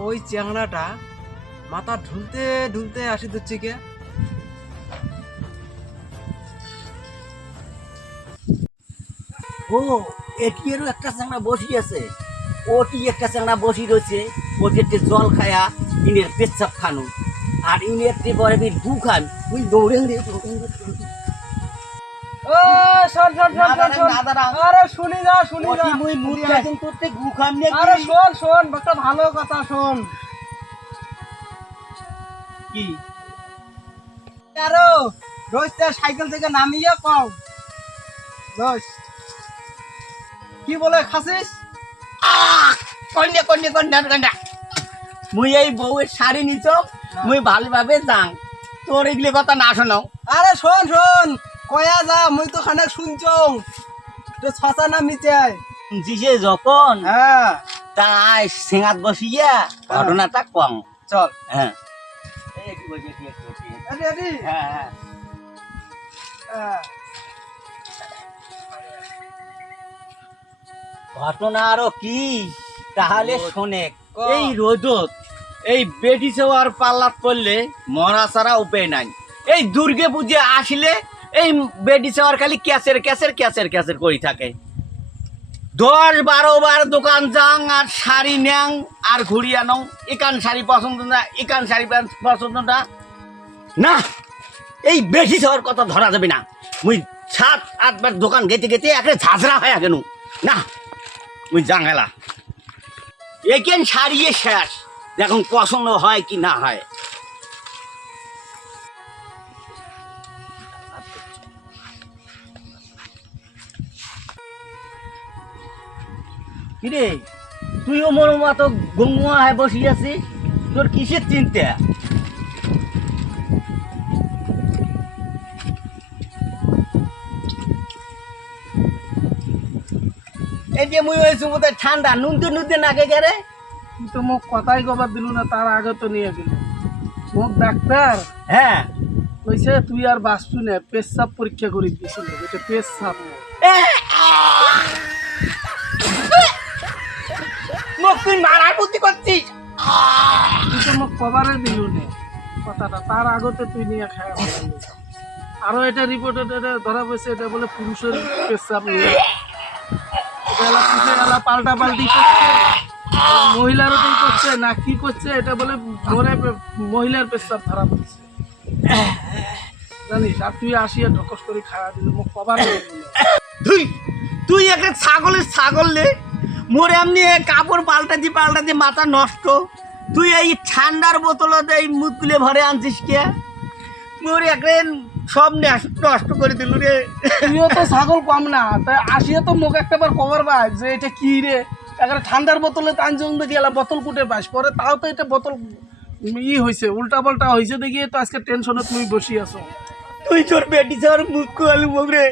ওই চ্যাংড়াটা মাথা ঢুলতে ঢুলতে আসি দিচ্ছে কে? ও, এটিরও একটা চাংড়া বসি আছে। ওটি একটা চাংড়া বসি রয়েছে। ওটি একটু জল খায়া ইনের পেচ্ছাপ খানো, আর ইনি একটি পরে গু খান। তুই দৌড়ে ও শোন শোন শোন শোন শোন। আরে শুনি যা শুনি যা। মুই মুখ খাইছেন করতে গু খান নে। আরে শোন শোন, একটা ভালো কথা শোন। কি আরো রোজ সাইকেল থেকে নামিয়ে কও রোজ কি বলে খাসিস? কন্যা কন্যা কন্যা কন্যা মুই এই বউয়ের শাড়ি নিছ, মুই ভালোভাবে যাং, তোর এগুলি কথা না শোনাও। আরে শোন শোন, কয়া যা, মুই তো খানে শুনছং তো ছসা নামিছে। জিসে যখন হ্যাঁ তাই সিঙাত বসিয়া ঘটনাটা কম। চল। হ্যাঁ রেডি রেডি। হ্যাঁ হ্যাঁ ঘটনা আরো কি তাহলে শোনে। এই রোদত এই বেটি সেওয়ার পাল্লাত করলে মরা ছাড়া উপায় নাই। এই দুর্গে পুজো আসলে এই বেটি সেওয়ার খালি ক্যাসের ক্যাসের ক্যাসের ক্যাসের করি থাকে। 10-12 বার দোকান যাং আর শাড়ি নেং আর ঘুরিয়ে আনং। একান শাড়ি পছন্দ না, একান শাড়ি পছন্দ না। না, এই বেশি সেওয়ার কথা ধরা যাবে না। মুই 7-8 বার দোকান গেতে গেতে একটা ঝাঁঝরা হয়ে গেল। না মুই জাঙ্গালা একেন সারিয়ে শেষ, দেখুন পছন্দ হয় কি না হয়। কিরে তুইও মন মতো গঙ্গুয়া হয়ে বসি আছিস, তোর কিসের চিন্তা? এই যে মুই হয়েছি বোধহয় ঠান্ডা নুনতে নুনতে নাকে গেরে। তুই তো মোক কথাই কবার দিলু না, তার আগে তো নিয়ে গেল মোক ডাক্তার। হ্যাঁ কইছে তুই আর বাঁচবি না, পেশাব পরীক্ষা করে দিয়েছিল, এটা পেশাব। মুখ তুই মারার বুদ্ধি করছিস। তুই তো মোক কবারে দিলু না কথাটা, তার আগতে তুই নিয়ে খাওয়া। আরো এটা রিপোর্ট এটা ধরা পড়ছে, এটা বলে পুরুষের পেশাব নিয়ে পাল্টা পাল্টি করছে, মহিলারও কি করছে না কি করছে, এটা বলে ধরে মহিলার পেশাব ধরা পড়ছে জানিস। আর তুই আসিয়া ঢকস করে খাওয়া দিল, মোক কবার তুই তুই একটা ছাগলের ছাগল লে মোরে এমনি কাপড় পাল্টাতে মাথা নষ্ট। তুই এই ঠান্ডার বোতলত এই মুখগুলো ভরে আনছিস কে? মোরে একটা সব নষ্ট করে দিল রে। তুইও তো ছাগল কম না, তাই আসিয়া তো মোক একটা বার কবার পাই যে এটা কি রে, একটা ঠান্ডার বোতলে তানজং দেখি এলা বোতল কুটে পাস, পরে তাও তো এটা বোতল হয়েছে, উল্টা পাল্টা হয়েছে দেখিয়ে তো আজকে টেনশনে তুমি বসি আছো। তুই তোর বেটি যাওয়ার মুখ কোয়ালু মুখ রে।